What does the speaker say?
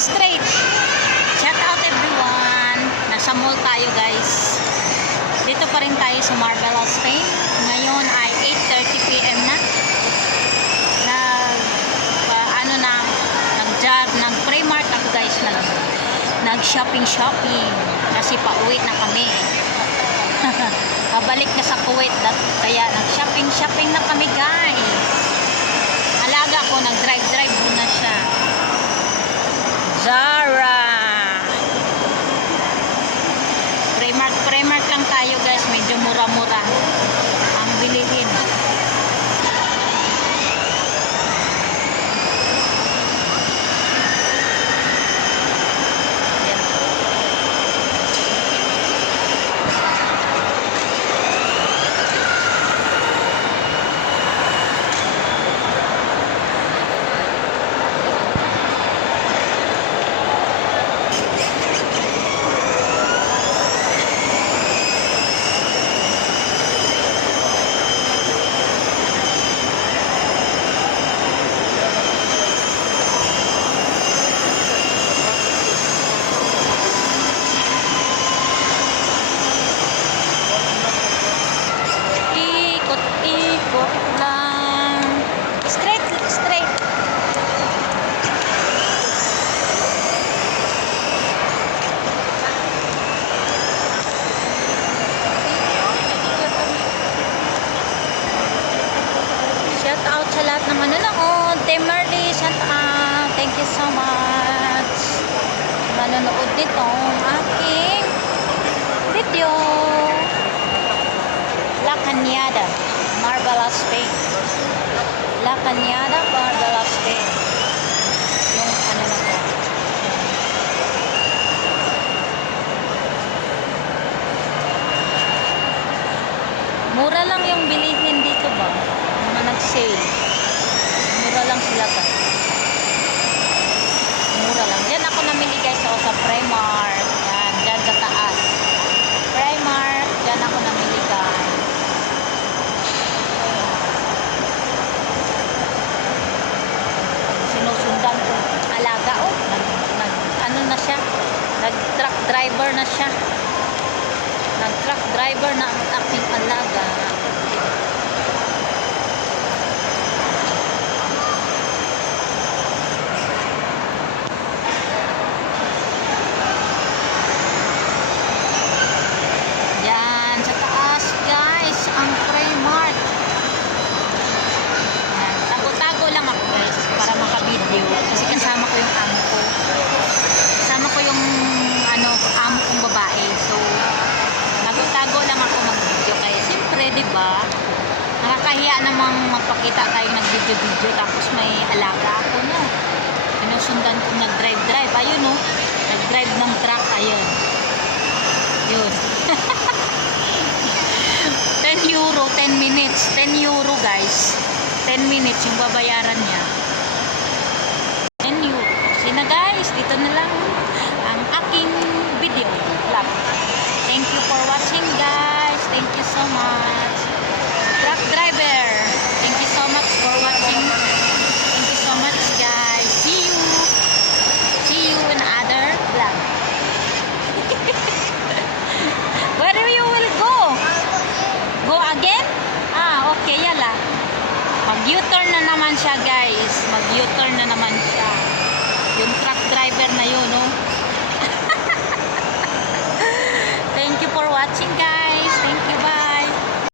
straight. Shout out everyone. Nasa mall tayo guys. Dito pa rin tayo sa Marbella, Spain. Ngayon ay 8:30 PM na. Nag-Primark ako guys na nag-shopping kasi pauwi na kami. Pabalik na sa Kuwait kaya nag-shopping na kami guys. Alaga ko nag-drive muna siya. Zara. Primark lang tayo guys, medyo mura-mura ang bilihin. Sa lahat ng manonood, Team Merly, shout out, thank you so much manonood nitong aking video. La Cañada, Marbella, Spain. La Cañada, Marbella, Spain. Yung ano na to. Mura lang yung bilihin dito ba? Nag-sale. Mura lang sila ba? Mura lang. Diyan ako namili guys sa Primark. Yan, dyan sa taas. Primark, dyan ako namili guys. Sinusundan ko. Alaga oh. Ano na siya? Nag-truck driver na siya. Nag-truck driver na ang aking alaga. Kasi kasama ko yung amo ko. Kasama ko yung amo kong babae. So, nagtago lang ako mag-video kaya siyempre, di ba? Nakakahiya namang magpakita tayo nag-video tapos may alaga ako, no? Sinusundan ko nag-drive. Ayun, no? Nag-drive ng truck, ayun. Yun. 10 euro, 10 minutes. 10 euro, guys. 10 minutes yung babayaran niya. Na guys, dito na lang ang aking video vlog. Thank you for watching guys. Thank you so much. Truck driver, thank you so much for watching. Thank you so much guys. See you in other vlog. Where you will go? Go again? Okay, yala. Mag-U-turn na naman siya guys. Mag-U-turn na naman siya. Yung truck driver na yun, no? Thank you for watching, guys.